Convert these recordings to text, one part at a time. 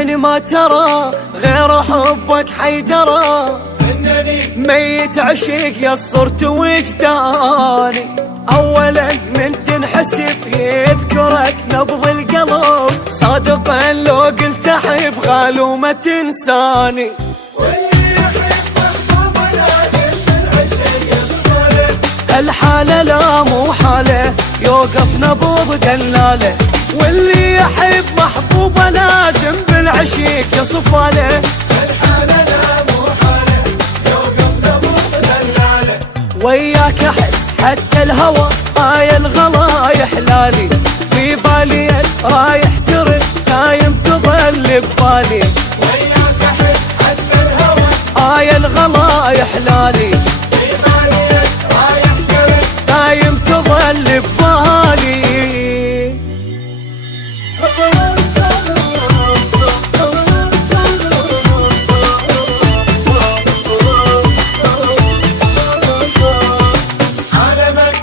عيني ما ترى غير حبك حيدرى، ميت عشق يا صرت وجداني. اولا من تنحسب يذكرك نبض القلب، صادقا لو قلت احب غالو ما تنساني. واللي يحب محبوبه لازم بالعشق يصفله، الحالة لا مو حالة يوقف نبض دلاله، واللي يحب محبوبه لازم بالعشق يصفله. الحالة لا مو حالة يوقف نبض دلاله، وياك احس حتى الهوى الغلا يحلالي، في بالي رايح ترد دايم تظل ببالي. وياك احس حتى الهوى الغلا يحلالي، في بالي رايح ترد دايم تظل ببالي.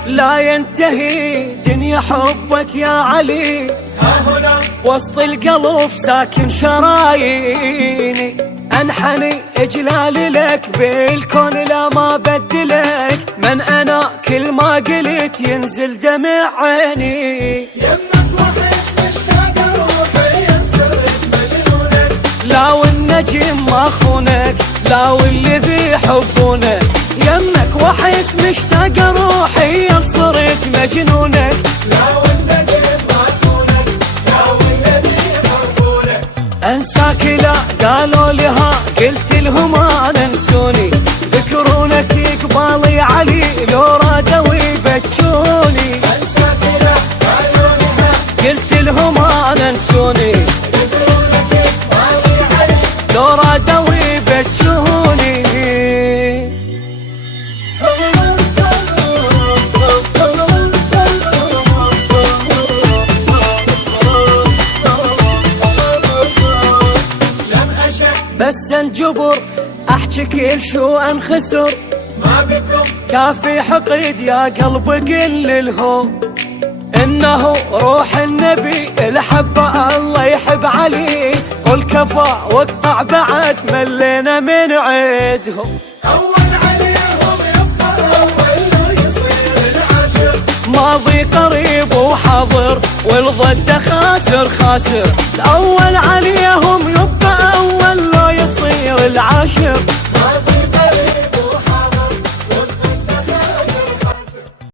لا ينتهي دنيا حبك يا علي، ها هنا وسط القلب ساكن شراييني. انحني اجلالي لك بالكون لا ما بدلك، من انا كل ما قلت ينزل دمع عيني. يمك واحس مشتاق روحي انسرد مجنونك، لا والنجم ما خونك، لا والذي يحبونك. يمك واحس مشتاق روحي صرت مجنونك، لا والنجم ما تخونك، لا والذي يحبونك. انساك لا قالوا لها قلت لهم انا انسوني، ذكرونك قبالي علي لو رادوا يبجوني. انساك لا قالوا لها قلت لهم انا انسوني، يذكرونك ماضي علي، لو رادوا يبجوني. لم اشك بس انجبر احكي كل شو انخسر، ما بكم كافي حقد يا قلب قل الهو. انه روح النبي الحبه الله يحب علي، قل كفى واقطع بعد ملينا من عيدهم. اول عليهم يبقى اول لو يصير العاشر، ماضي قريب وحاضر والضد خاسر خاسر، الاول عليهم يبقى اول لو يصير العاشر.